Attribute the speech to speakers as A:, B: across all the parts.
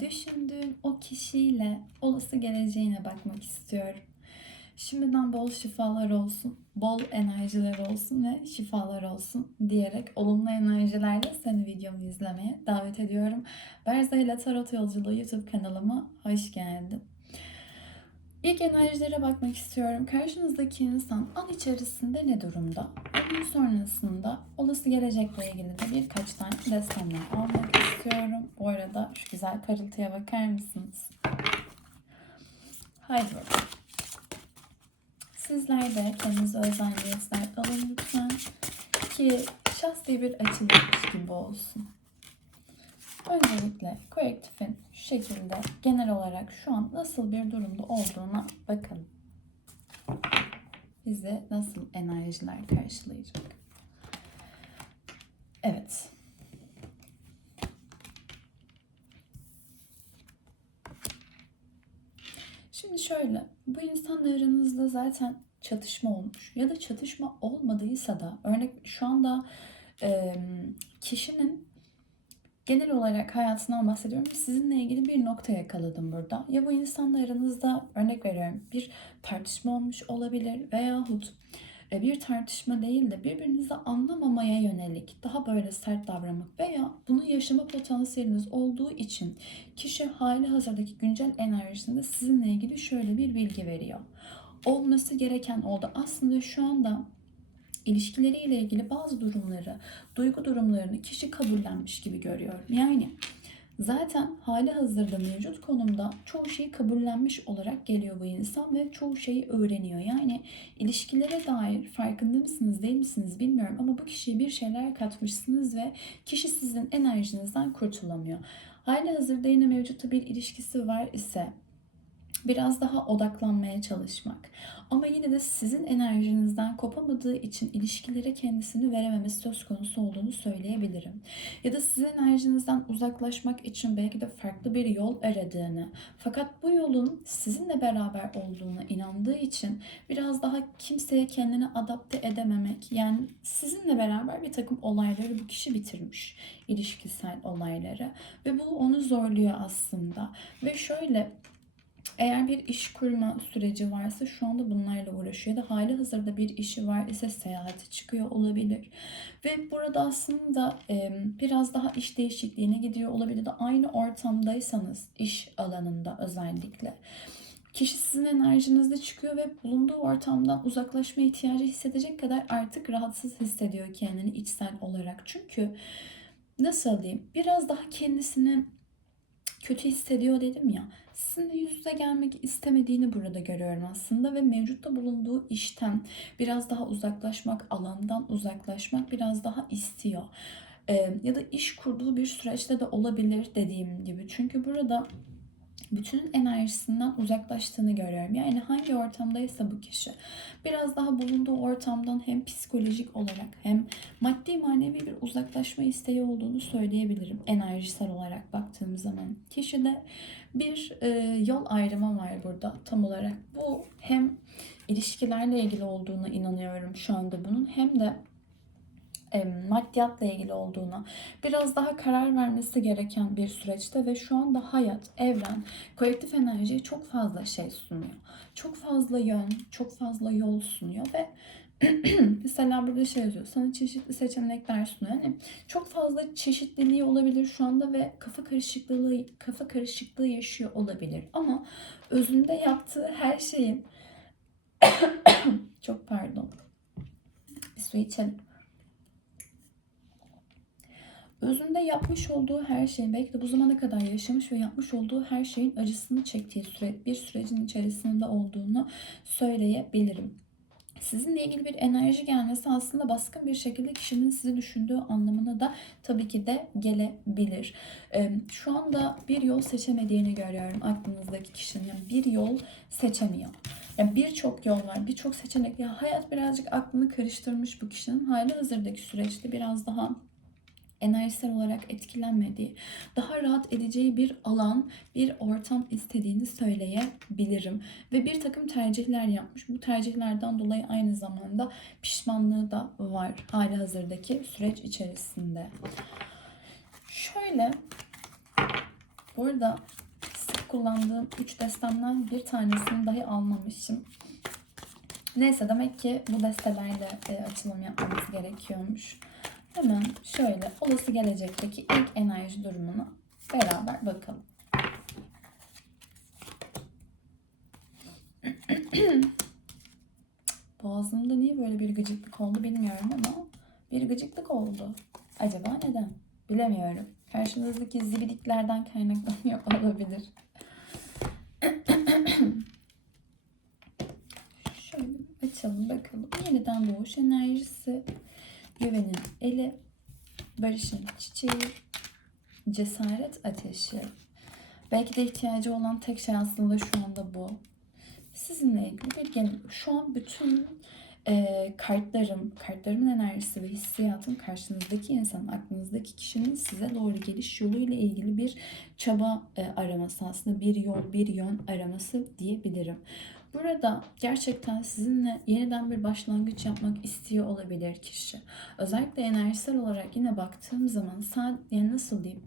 A: düşündüğün o kişiyle olası geleceğine bakmak istiyorum. Şimdiden bol şifalar olsun, bol enerjiler olsun ve şifalar olsun diyerek olumlu enerjilerle seni videomu izlemeye davet ediyorum. Berza ile Tarot Yolculuğu YouTube kanalıma hoş geldin. İlk enerjilere bakmak istiyorum. Karşınızdaki insan an içerisinde ne durumda? Onun sonrasında olası gelecekle ilgili de birkaç tane destemler almak istiyorum. Bu arada şu güzel parıltıya bakar mısınız? Haydi bakalım. Sizler de kendinize özen göster alın lütfen ki şahsi bir açılış gibi olsun. Öncelikle kolektifin şu şekilde genel olarak şu an nasıl bir durumda olduğuna bakalım. Bize nasıl enerjiler karşılayacak? Evet. Şimdi şöyle, bu insanla aranızda zaten çatışma olmuş ya da çatışma olmadıysa da örnek şu anda e, kişinin genel olarak hayatından bahsediyorum. Sizinle ilgili bir nokta yakaladım burada. Ya bu insanla aranızda örnek veriyorum bir tartışma olmuş olabilir veyahut e, bir tartışma değil de birbirinizi anlamamaya yönelik daha böyle sert davranmak veya bunu yaşama potansiyeliniz olduğu için kişi hali hazırdaki güncel enerjisinde sizinle ilgili şöyle bir bilgi veriyor. Olması gereken oldu. Aslında şu anda ilişkileriyle ilgili bazı durumları, duygu durumlarını kişi kabullenmiş gibi görüyorum. Yani zaten hali hazırda mevcut konumda çoğu şeyi kabullenmiş olarak geliyor bu insan ve çoğu şeyi öğreniyor. Yani ilişkilere dair farkında mısınız değil misiniz bilmiyorum ama bu kişiye bir şeyler katmışsınız ve kişi sizin enerjinizden kurtulamıyor. Hali hazırda yine mevcutta bir ilişkisi var ise biraz daha odaklanmaya çalışmak. Ama yine de sizin enerjinizden kopamadığı için ilişkilere kendisini verememesi söz konusu olduğunu söyleyebilirim. Ya da sizin enerjinizden uzaklaşmak için belki de farklı bir yol aradığını, fakat bu yolun sizinle beraber olduğuna inandığı için biraz daha kimseye kendini adapte edememek, yani sizinle beraber bir takım olayları bu kişi bitirmiş, ilişkisel olayları ve bu onu zorluyor aslında. Ve şöyle eğer bir iş kurma süreci varsa şu anda bunlarla uğraşıyor ya da hali hazırda bir işi var ise seyahate çıkıyor olabilir. Ve burada aslında e, biraz daha iş değişikliğine gidiyor olabilir de aynı ortamdaysanız iş alanında özellikle kişi sizin enerjinizde çıkıyor ve bulunduğu ortamdan uzaklaşma ihtiyacı hissedecek kadar artık rahatsız hissediyor kendini içsel olarak. Çünkü nasıl diyeyim biraz daha kendisini kötü hissediyor dedim ya. Sizinle yüz yüze gelmek istemediğini burada görüyorum aslında ve mevcutta bulunduğu işten biraz daha uzaklaşmak, alandan uzaklaşmak biraz daha istiyor. Ee, ya da iş kurduğu bir süreçte de olabilir dediğim gibi. Çünkü burada bütün enerjisinden uzaklaştığını görüyorum. Yani hangi ortamdaysa bu kişi biraz daha bulunduğu ortamdan hem psikolojik olarak hem maddi manevi bir uzaklaşma isteği olduğunu söyleyebilirim enerjisel olarak baktığım zaman. Kişide bir e, yol ayrımı var burada tam olarak. Bu hem ilişkilerle ilgili olduğuna inanıyorum şu anda bunun hem de maddiyatla ilgili olduğuna, biraz daha karar vermesi gereken bir süreçte ve şu anda hayat, evren, kolektif enerjiye çok fazla şey sunuyor. Çok fazla yön, çok fazla yol sunuyor ve mesela burada şey yazıyor. Sana çeşitli seçenekler sunuyor. Yani çok fazla çeşitliliği olabilir şu anda ve kafa karışıklığı kafa karışıklığı yaşıyor olabilir. Ama özünde yaptığı her şeyin çok pardon. Bir su içelim özünde yapmış olduğu her şeyin belki de bu zamana kadar yaşamış ve yapmış olduğu her şeyin acısını çektiği süre, bir sürecin içerisinde olduğunu söyleyebilirim. Sizinle ilgili bir enerji gelmesi aslında baskın bir şekilde kişinin sizi düşündüğü anlamına da tabii ki de gelebilir. Şu anda bir yol seçemediğini görüyorum aklınızdaki kişinin. Yani bir yol seçemiyor. Yani birçok yol var, birçok seçenek. Ya hayat birazcık aklını karıştırmış bu kişinin. Hali hazırdaki süreçte biraz daha enerjisel olarak etkilenmediği, daha rahat edeceği bir alan, bir ortam istediğini söyleyebilirim. Ve bir takım tercihler yapmış. Bu tercihlerden dolayı aynı zamanda pişmanlığı da var hali hazırdaki süreç içerisinde. Şöyle Bu arada sık kullandığım 3 destemden bir tanesini dahi almamışım. Neyse demek ki bu destelerle e, açılım yapmamız gerekiyormuş. Hemen şöyle olası gelecekteki ilk enerji durumuna beraber bakalım. Boğazımda niye böyle bir gıcıklık oldu bilmiyorum ama bir gıcıklık oldu. Acaba neden? Bilemiyorum. Karşınızdaki zibidiklerden kaynaklanıyor olabilir. Şöyle açalım bakalım. Yeniden doğuş enerjisi, güvenin eli, barışın çiçeği, cesaret ateşi. Belki de ihtiyacı olan tek şey aslında şu anda bu. Sizinle ilgili bir genel. Şu an bütün e, kartlarım, kartlarımın enerjisi ve hissiyatım karşınızdaki insanın, aklınızdaki kişinin size doğru geliş yolu ile ilgili bir çaba e, araması aslında bir yol, bir yön araması diyebilirim. Burada gerçekten sizinle yeniden bir başlangıç yapmak istiyor olabilir kişi. Özellikle enerjisel olarak yine baktığım zaman sadece yani nasıl diyeyim?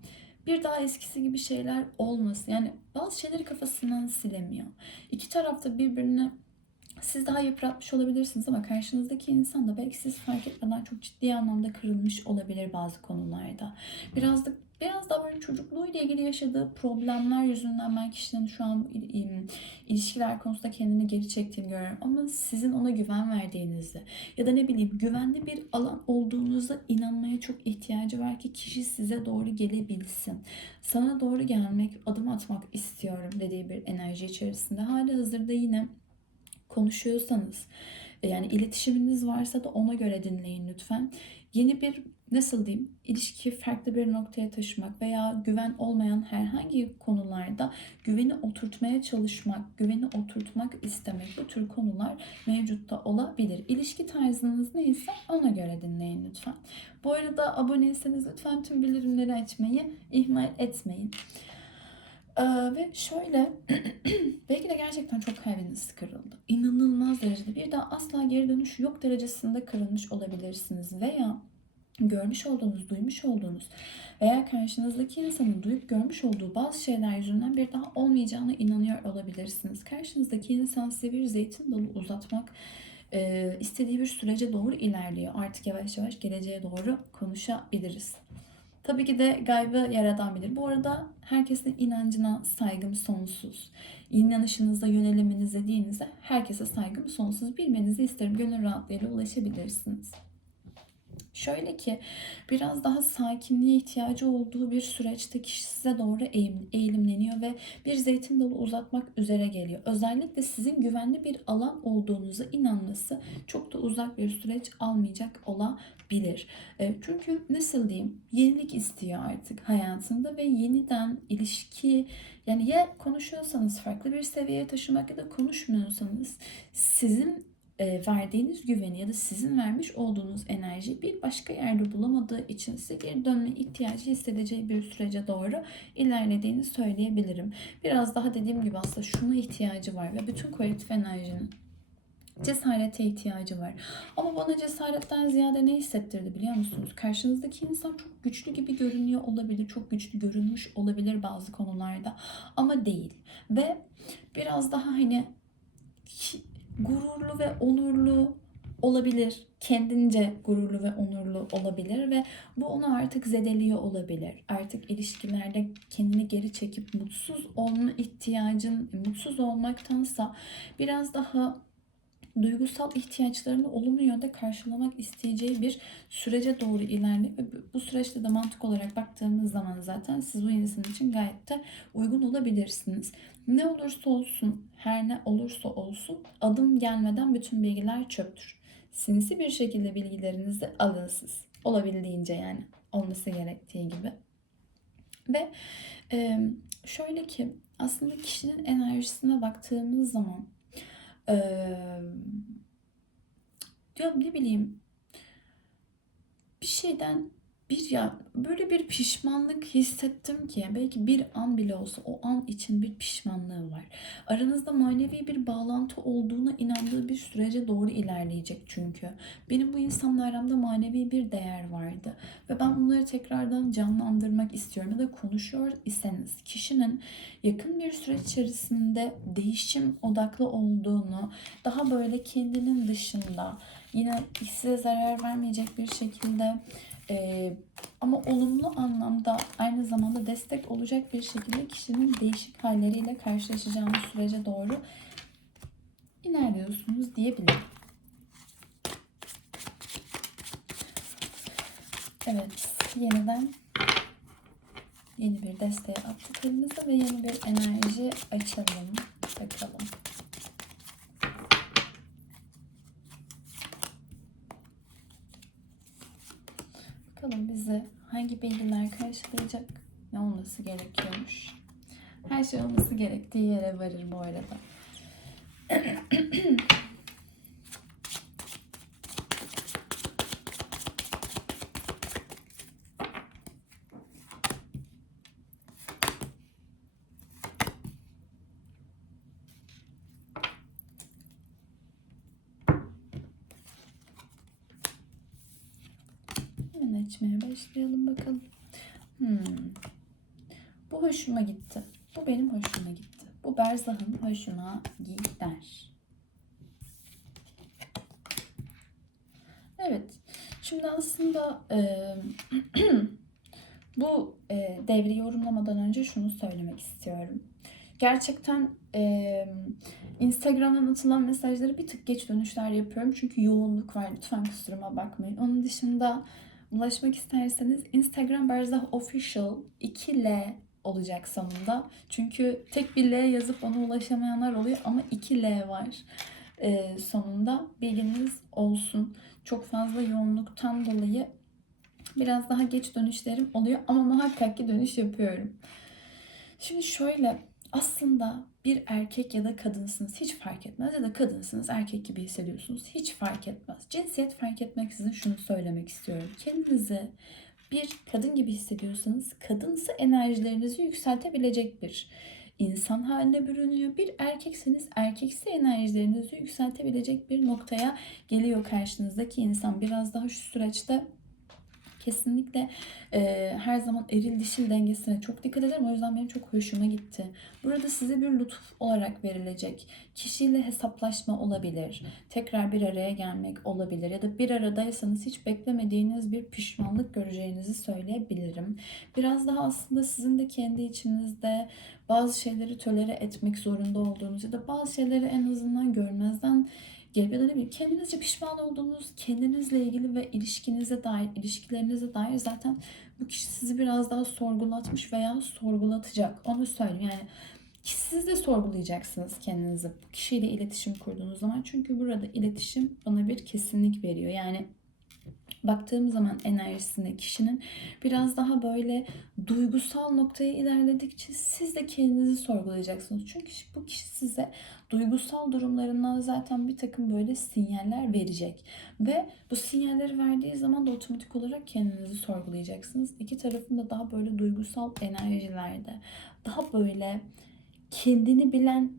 A: bir daha eskisi gibi şeyler olmasın. Yani bazı şeyleri kafasından silemiyor. İki tarafta birbirine siz daha yıpratmış olabilirsiniz ama karşınızdaki insan da belki siz fark etmeden çok ciddi anlamda kırılmış olabilir bazı konularda. Biraz da biraz daha böyle çocukluğuyla ilgili yaşadığı problemler yüzünden ben kişinin şu an ilişkiler konusunda kendini geri çektiğini görüyorum. Ama sizin ona güven verdiğinizi ya da ne bileyim güvenli bir alan olduğunuza inanmaya çok ihtiyacı var ki kişi size doğru gelebilsin. Sana doğru gelmek, adım atmak istiyorum dediği bir enerji içerisinde. Hali hazırda yine konuşuyorsanız yani iletişiminiz varsa da ona göre dinleyin lütfen. Yeni bir nasıl diyeyim ilişkiyi farklı bir noktaya taşımak veya güven olmayan herhangi konularda güveni oturtmaya çalışmak, güveni oturtmak istemek bu tür konular mevcutta olabilir. İlişki tarzınız neyse ona göre dinleyin lütfen. Bu arada aboneyseniz lütfen tüm bildirimleri açmayı ihmal etmeyin. Ee, ve şöyle belki de gerçekten çok kalbiniz kırıldı. İnanılmaz derecede bir daha asla geri dönüş yok derecesinde kırılmış olabilirsiniz veya görmüş olduğunuz, duymuş olduğunuz veya karşınızdaki insanın duyup görmüş olduğu bazı şeyler yüzünden bir daha olmayacağına inanıyor olabilirsiniz. Karşınızdaki insan size bir zeytin dalı uzatmak e, istediği bir sürece doğru ilerliyor. Artık yavaş yavaş geleceğe doğru konuşabiliriz. Tabii ki de gaybı yaradan bilir. Bu arada herkesin inancına saygım sonsuz. İnanışınıza, yöneliminize, dininize herkese saygım sonsuz. Bilmenizi isterim. Gönül rahatlığıyla ulaşabilirsiniz. Şöyle ki biraz daha sakinliğe ihtiyacı olduğu bir süreçte kişi size doğru eğim, eğilimleniyor ve bir zeytin dalı uzatmak üzere geliyor. Özellikle sizin güvenli bir alan olduğunuza inanması çok da uzak bir süreç almayacak olabilir. E, çünkü nasıl diyeyim yenilik istiyor artık hayatında ve yeniden ilişki yani ya konuşuyorsanız farklı bir seviyeye taşımak ya da konuşmuyorsanız sizin verdiğiniz güveni ya da sizin vermiş olduğunuz enerji bir başka yerde bulamadığı için size geri dönme ihtiyacı hissedeceği bir sürece doğru ilerlediğini söyleyebilirim. Biraz daha dediğim gibi aslında şuna ihtiyacı var ve bütün kolektif enerjinin cesarete ihtiyacı var. Ama bana cesaretten ziyade ne hissettirdi biliyor musunuz? Karşınızdaki insan çok güçlü gibi görünüyor olabilir, çok güçlü görünmüş olabilir bazı konularda ama değil. Ve biraz daha hani gururlu ve onurlu olabilir. Kendince gururlu ve onurlu olabilir ve bu onu artık zedeliyor olabilir. Artık ilişkilerde kendini geri çekip mutsuz olma ihtiyacın, mutsuz olmaktansa biraz daha duygusal ihtiyaçlarını olumlu yönde karşılamak isteyeceği bir sürece doğru ilerliyor. Ve bu süreçte de mantık olarak baktığımız zaman zaten siz bu insan için gayet de uygun olabilirsiniz. Ne olursa olsun, her ne olursa olsun adım gelmeden bütün bilgiler çöptür. Sinsi bir şekilde bilgilerinizi alın siz. Olabildiğince yani olması gerektiği gibi. Ve şöyle ki aslında kişinin enerjisine baktığımız zaman ee, diyorum ne bileyim bir şeyden bir ya böyle bir pişmanlık hissettim ki belki bir an bile olsa o an için bir pişmanlığı var. Aranızda manevi bir bağlantı olduğuna inandığı bir sürece doğru ilerleyecek çünkü. Benim bu insanla aramda manevi bir değer vardı ve ben bunları tekrardan canlandırmak istiyorum ya da konuşuyor iseniz kişinin yakın bir süreç içerisinde değişim odaklı olduğunu, daha böyle kendinin dışında yine size zarar vermeyecek bir şekilde ee, ama olumlu anlamda aynı zamanda destek olacak bir şekilde kişinin değişik halleriyle karşılaşacağınız sürece doğru ilerliyorsunuz diyebilirim. Evet, yeniden yeni bir desteğe attık elimize ve yeni bir enerji açalım. Bakalım bizi hangi bilgiler karşılayacak, ne olması gerekiyormuş. Her şey olması gerektiği yere varır bu arada. Hemen açmaya başlayalım bakalım. Hmm. Bu hoşuma gitti. Bu benim hoşuma gitti. Bu Berzah'ın hoşuna gider. Evet. Şimdi aslında e, bu e, devri yorumlamadan önce şunu söylemek istiyorum. Gerçekten e, Instagram'dan atılan mesajları bir tık geç dönüşler yapıyorum. Çünkü yoğunluk var. Lütfen kusuruma bakmayın. Onun dışında ulaşmak isterseniz Instagram Berzah Official 2L olacak sonunda. Çünkü tek bir L yazıp ona ulaşamayanlar oluyor ama 2L var ee, sonunda. Bilginiz olsun. Çok fazla yoğunluktan dolayı biraz daha geç dönüşlerim oluyor ama muhakkak ki dönüş yapıyorum. Şimdi şöyle aslında bir erkek ya da kadınsınız hiç fark etmez ya da kadınsınız erkek gibi hissediyorsunuz hiç fark etmez. Cinsiyet fark etmeksizin şunu söylemek istiyorum. Kendinizi bir kadın gibi hissediyorsanız kadınsı enerjilerinizi yükseltebilecek bir insan haline bürünüyor. Bir erkekseniz erkeksi enerjilerinizi yükseltebilecek bir noktaya geliyor karşınızdaki insan. Biraz daha şu süreçte kesinlikle e, her zaman eril dişil dengesine çok dikkat ederim. O yüzden benim çok hoşuma gitti. Burada size bir lütuf olarak verilecek. Kişiyle hesaplaşma olabilir. Tekrar bir araya gelmek olabilir. Ya da bir aradaysanız hiç beklemediğiniz bir pişmanlık göreceğinizi söyleyebilirim. Biraz daha aslında sizin de kendi içinizde bazı şeyleri tölere etmek zorunda olduğunuz ya da bazı şeyleri en azından görmezden ya da ne bileyim kendinizce pişman olduğunuz kendinizle ilgili ve ilişkinize dair, ilişkilerinize dair zaten bu kişi sizi biraz daha sorgulatmış veya sorgulatacak. Onu söyleyeyim yani siz de sorgulayacaksınız kendinizi bu kişiyle iletişim kurduğunuz zaman. Çünkü burada iletişim bana bir kesinlik veriyor. Yani baktığım zaman enerjisine kişinin biraz daha böyle duygusal noktaya ilerledikçe siz de kendinizi sorgulayacaksınız. Çünkü bu kişi size duygusal durumlarından zaten bir takım böyle sinyaller verecek. Ve bu sinyalleri verdiği zaman da otomatik olarak kendinizi sorgulayacaksınız. İki tarafın da daha böyle duygusal enerjilerde, daha böyle kendini bilen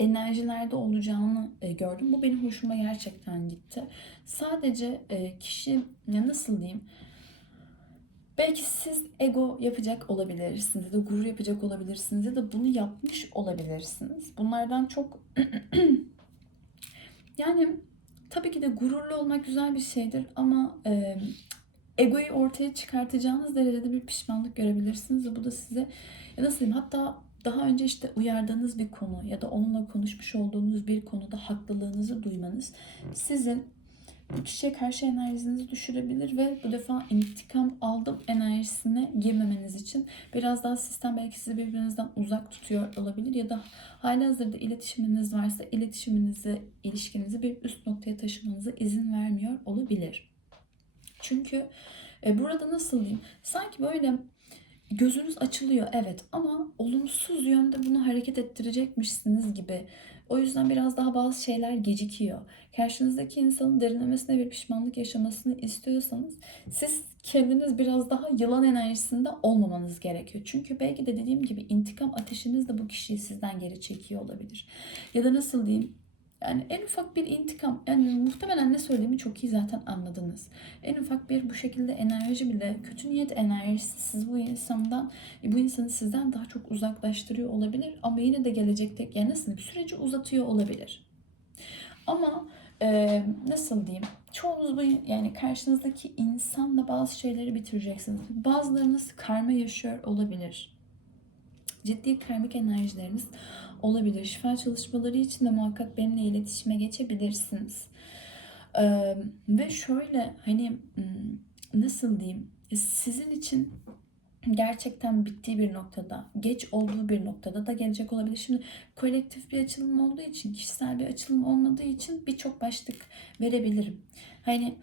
A: enerjilerde olacağını e, gördüm. Bu benim hoşuma gerçekten gitti. Sadece e, kişi ne nasıl diyeyim? Belki siz ego yapacak olabilirsiniz ya da gurur yapacak olabilirsiniz ya da bunu yapmış olabilirsiniz. Bunlardan çok yani tabii ki de gururlu olmak güzel bir şeydir ama e, egoyu ortaya çıkartacağınız derecede bir pişmanlık görebilirsiniz ve bu da size ya nasıl diyeyim hatta daha önce işte uyardığınız bir konu ya da onunla konuşmuş olduğunuz bir konuda haklılığınızı duymanız sizin bu kişiye karşı enerjinizi düşürebilir ve bu defa intikam aldım enerjisine girmemeniz için biraz daha sistem belki sizi birbirinizden uzak tutuyor olabilir ya da hali hazırda iletişiminiz varsa iletişiminizi, ilişkinizi bir üst noktaya taşımanıza izin vermiyor olabilir. Çünkü e, burada nasıl diyeyim? Sanki böyle gözünüz açılıyor evet ama olumsuz yönde bunu hareket ettirecekmişsiniz gibi. O yüzden biraz daha bazı şeyler gecikiyor. Karşınızdaki insanın derinlemesine bir pişmanlık yaşamasını istiyorsanız siz kendiniz biraz daha yılan enerjisinde olmamanız gerekiyor. Çünkü belki de dediğim gibi intikam ateşiniz de bu kişiyi sizden geri çekiyor olabilir. Ya da nasıl diyeyim? Yani en ufak bir intikam, yani muhtemelen ne söylediğimi çok iyi zaten anladınız. En ufak bir bu şekilde enerji bile, kötü niyet enerjisi siz bu insandan, bu insanı sizden daha çok uzaklaştırıyor olabilir. Ama yine de gelecekte, yani nasıl süreci uzatıyor olabilir. Ama e, nasıl diyeyim, çoğunuz bu yani karşınızdaki insanla bazı şeyleri bitireceksiniz. Bazılarınız karma yaşıyor olabilir. Ciddi karmik enerjileriniz olabilir. Şifa çalışmaları için de muhakkak benimle iletişime geçebilirsiniz. Ve şöyle hani hmm, nasıl diyeyim sizin için gerçekten bittiği bir noktada, geç olduğu bir noktada da gelecek olabilir. Şimdi kolektif bir açılım olduğu için, kişisel bir açılım olmadığı için birçok başlık verebilirim. Hani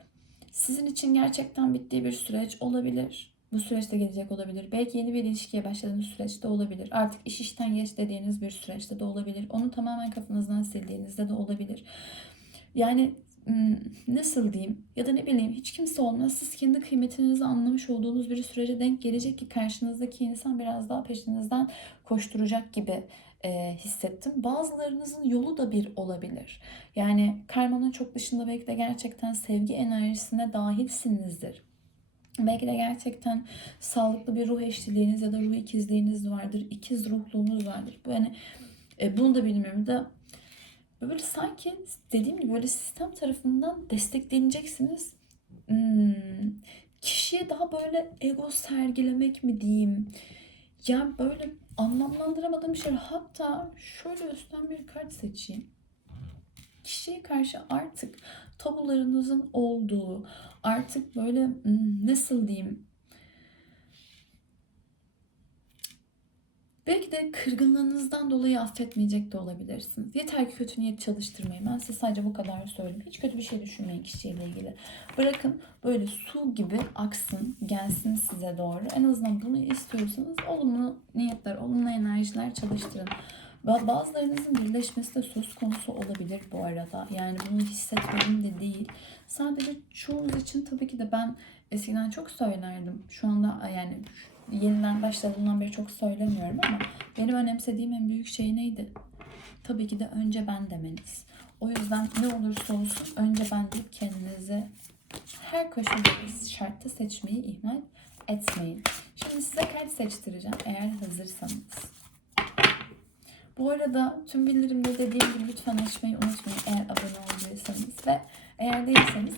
A: sizin için gerçekten bittiği bir süreç olabilir. Bu süreçte gelecek olabilir. Belki yeni bir ilişkiye başladığınız süreçte olabilir. Artık iş işten geç dediğiniz bir süreçte de olabilir. Onu tamamen kafanızdan sildiğinizde de olabilir. Yani nasıl diyeyim ya da ne bileyim hiç kimse olmaz. Siz kendi kıymetinizi anlamış olduğunuz bir sürece denk gelecek ki karşınızdaki insan biraz daha peşinizden koşturacak gibi e, hissettim. Bazılarınızın yolu da bir olabilir. Yani karmanın çok dışında belki de gerçekten sevgi enerjisine dahilsinizdir. Belki de gerçekten sağlıklı bir ruh eşliliğiniz ya da ruh ikizliğiniz vardır. İkiz ruhluğunuz vardır. Bu yani e, bunu da bilmiyorum da böyle sanki dediğim gibi böyle sistem tarafından destekleneceksiniz. Hmm, kişiye daha böyle ego sergilemek mi diyeyim? Ya böyle anlamlandıramadığım şey. Hatta şöyle üstten bir kart seçeyim. Kişiye karşı artık tabularınızın olduğu, artık böyle hmm, nasıl diyeyim? Belki de kırgınlığınızdan dolayı affetmeyecek de olabilirsiniz. Yeter ki kötü niyet çalıştırmayın. Ben size sadece bu kadar söyleyeyim. Hiç kötü bir şey düşünmeyin kişiyle ilgili. Bırakın böyle su gibi aksın, gelsin size doğru. En azından bunu istiyorsanız olumlu niyetler, olumlu enerjiler çalıştırın. Ba- Bazılarınızın birleşmesi de söz konusu olabilir bu arada. Yani bunu hissetmedim de değil. Sadece çoğunuz için tabii ki de ben eskiden çok söylerdim. Şu anda yani yeniden başladığımdan beri çok söylemiyorum ama benim önemsediğim en büyük şey neydi? Tabii ki de önce ben demeniz. O yüzden ne olursa olsun önce ben deyip kendinize her koşulda şartta seçmeyi ihmal etmeyin. Şimdi size kart seçtireceğim eğer hazırsanız. Bu arada tüm bildirimleri dediğim gibi lütfen açmayı unutmayın eğer abone olduysanız ve eğer değilseniz